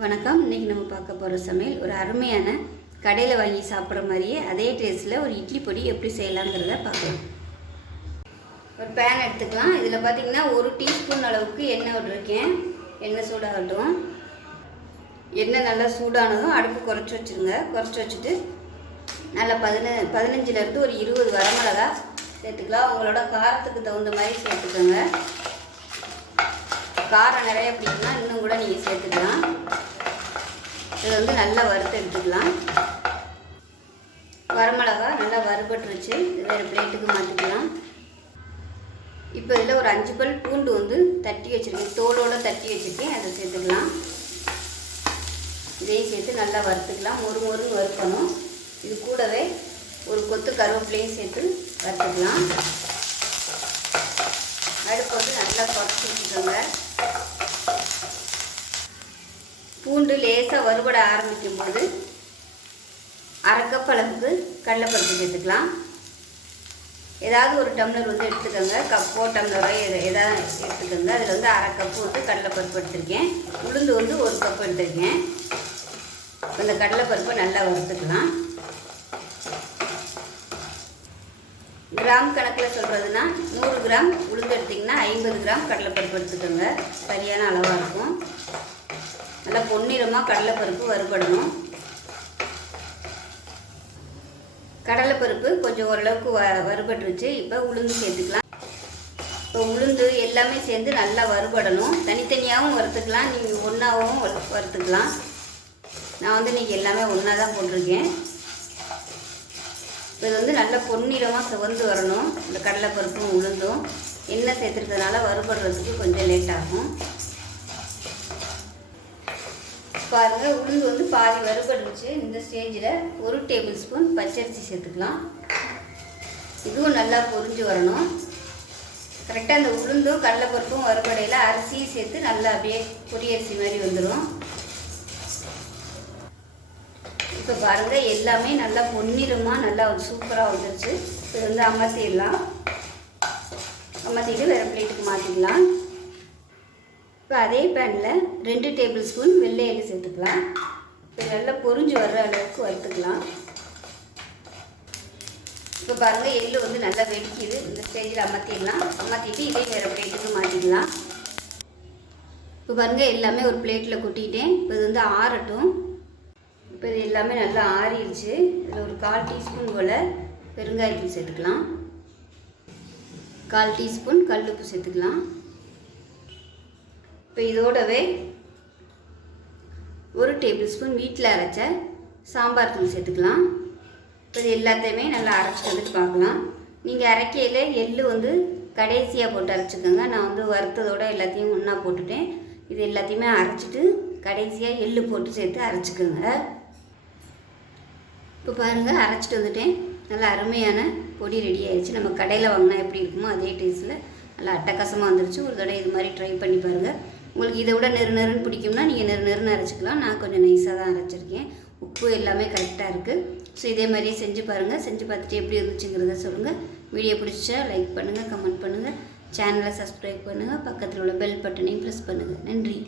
வணக்கம். இன்றைக்கி நம்ம பார்க்க போகிற சமையல் ஒரு அருமையான கடையில் வாங்கி சாப்பிட்ற மாதிரியே அதே டேஸ்ட்டில் ஒரு இட்லி பொடி எப்படி செய்யலாங்கிறத பார்க்கலாம். ஒரு பேன் எடுத்துக்கலாம். இதில் பார்த்திங்கன்னா 1 டீஸ்பூன் அளவுக்கு எண்ணெய் விட்டுருக்கேன். எண்ணெய் சூடாகட்டும். எண்ணெய் நல்லா சூடானதும் அடுப்பு குறைச்சி வச்சுருங்க. குறைச்சி வச்சுட்டு நல்லா 15லேருந்து ஒரு 20 வரமிளகா சேர்த்துக்கலாம். உங்களோட காரத்துக்கு தகுந்த மாதிரி சேர்த்துக்கோங்க. காரம் நிறைய பிடிக்குன்னா இன்னும் கூட நீங்கள் சேர்த்துக்கலாம். இதை நல்லா வறுத்து எடுத்துக்கலாம். வரமிளகா நல்லா வறுபட்டுருச்சு. வேறு பிளேட்டுக்கு மாற்றிக்கலாம். இப்போ இதில் ஒரு 5 பல் பூண்டு தட்டி வச்சுருக்கேன். தோலோடு தட்டி வச்சுருக்கேன். அதை சேர்த்துக்கலாம். இதையும் சேர்த்து நல்லா வறுத்துக்கலாம். மொறுன்னு வறுக்கணும். இது கூடவே ஒரு கொத்து கருவேப்பிலையும் சேர்த்து வறுத்துக்கலாம். அடுப்பு நல்லா குறைச்சி வச்சுக்கோங்க. பூண்டு லேசாக வறுபட ஆரம்பிக்கும் போது 1/2 கப் அளவுக்கு கடலைப்பருப்பு சேர்த்துக்கலாம். ஏதாவது ஒரு டம்ளர் எடுத்துக்கோங்க. கப்போ டம்ளரோ எதாவது எடுத்துக்கோங்க. அதில் 1/2 கப்பு கடலைப்பருப்பு எடுத்துருக்கேன். உளுந்து 1 கப் எடுத்துருக்கேன். இந்த கடலைப்பருப்பை நல்லா வறுத்துக்கலாம். கிராம் கணக்கில் சொல்கிறதுனா 100 கிராம் உளுந்து எடுத்திங்கன்னா 50 கிராம் கடலைப்பருப்பு எடுத்துக்கோங்க. சரியான அளவாக இருக்கும். நல்லா பொன்னிறமாக கடலைப்பருப்பு வறுபடணும். கடலைப்பருப்பு கொஞ்சம் ஓரளவுக்கு வறுபட்டுருச்சு. இப்போ உளுந்து சேர்த்துக்கலாம். இப்போ உளுந்து எல்லாமே சேர்ந்து நல்லா வறுபடணும். தனித்தனியாகவும் வறுத்துக்கலாம். நீங்கள் ஒன்றாவும் வறுத்துக்கலாம். நான் இன்றைக்கி எல்லாமே ஒன்றா தான் போட்டிருக்கேன். இது நல்லா பொன்னிறமாக சிவந்து வரணும். இந்த கடலைப்பருப்பும் உளுந்தும் எண்ணெய் சேர்த்துருக்கிறதுனால வறுபடுறதுக்கு கொஞ்சம் லேட் ஆகும். பாருங்கள், உளுந்து பாதி வறுபட்டுருச்சு. இந்த ஸ்டேஜில் 1 டேபிள் ஸ்பூன் பச்சரிசி சேர்த்துக்கலாம். இதுவும் நல்லா பொரிஞ்சு வரணும். கரெக்டாக அந்த உளுந்தும் கடலைப்பருப்பும் வறுபடையில் அரிசியும் சேர்த்து நல்லா அப்படியே பொரியரிசி மாதிரி வந்துடும். இப்போ பாருங்கள், எல்லாமே நல்லா பொன்னிறமாக நல்லா சூப்பராக வந்துருச்சு. இது அமர்த்திடலாம். அமர்த்திட்டு வேறு பிளேட்டுக்கு மாற்றிக்கலாம். இப்போ அதே பேனில் 2 டேபிள் ஸ்பூன் வெள்ளை எள்ளு சேர்த்துக்கலாம். இப்போ நல்லா பொரிஞ்சு வர்ற அளவுக்கு வறுத்துக்கலாம். இப்போ பாருங்கள், எள்ளு நல்லா வெடிக்குது. இந்த ஸ்டேஜில் அமர்த்திடலாம். அமர்த்திட்டு இதே வேறு பிளேட்டுக்கு மாற்றிக்கலாம். இப்போ பாருங்கள், எல்லாமே ஒரு பிளேட்டில் கொட்டிட்டேன். இப்போ இது ஆறட்டும். இப்போ இது எல்லாமே நல்லா ஆறிடுச்சு. இதில் ஒரு 1/4 டீஸ்பூன் போல் பெருங்காயத்தூள் சேர்த்துக்கலாம். 1/4 டீஸ்பூன் கல்லுப்பு சேர்த்துக்கலாம். இப்போ இதோடவே 1 டேபிள் ஸ்பூன் வீட்டில் அரைச்ச சாம்பார் தூள் சேர்த்துக்கலாம். இப்போ இது எல்லாத்தையுமே நல்லா அரைச்சிட்டு வந்துட்டு பார்க்கலாம். நீங்கள் அரைக்கையில் எள்ளு கடைசியாக போட்டு அரைச்சிக்கோங்க. நான் வறுத்ததோடு எல்லாத்தையும் ஒன்றா போட்டுட்டேன். இது எல்லாத்தையுமே அரைச்சிட்டு கடைசியாக எள்ளு போட்டு சேர்த்து அரைச்சிக்கோங்க. இப்போ பாருங்கள், அரைச்சிட்டு வந்துட்டேன். நல்லா அருமையான பொடி ரெடி ஆகிடுச்சு. நம்ம கடையில் வாங்கினா எப்படி இருக்குமோ அதே டேஸ்ட்டில் நல்லா அட்டகாசமாக வந்துருச்சு. ஒரு தடவை இது மாதிரி ட்ரை பண்ணி பாருங்கள். உங்களுக்கு இதை விட நெருன்னு பிடிக்கும்னா நீங்கள் நெருன்னு அரைச்சிக்கலாம். நான் கொஞ்சம் நைஸாக தான் அரைச்சிருக்கேன். உப்பு எல்லாமே கரெக்டாக இருக்குது. ஸோ இதே மாதிரியே செஞ்சு பாருங்கள். செஞ்சு பார்த்துட்டு எப்படி இருந்துச்சுங்கிறத சொல்லுங்கள். வீடியோ பிடிச்சா லைக் பண்ணுங்கள், கமெண்ட் பண்ணுங்கள், சேனலை சப்ஸ்கிரைப் பண்ணுங்கள், பக்கத்தில் உள்ள பெல் பட்டனையும் ப்ரெஸ் பண்ணுங்கள். நன்றி.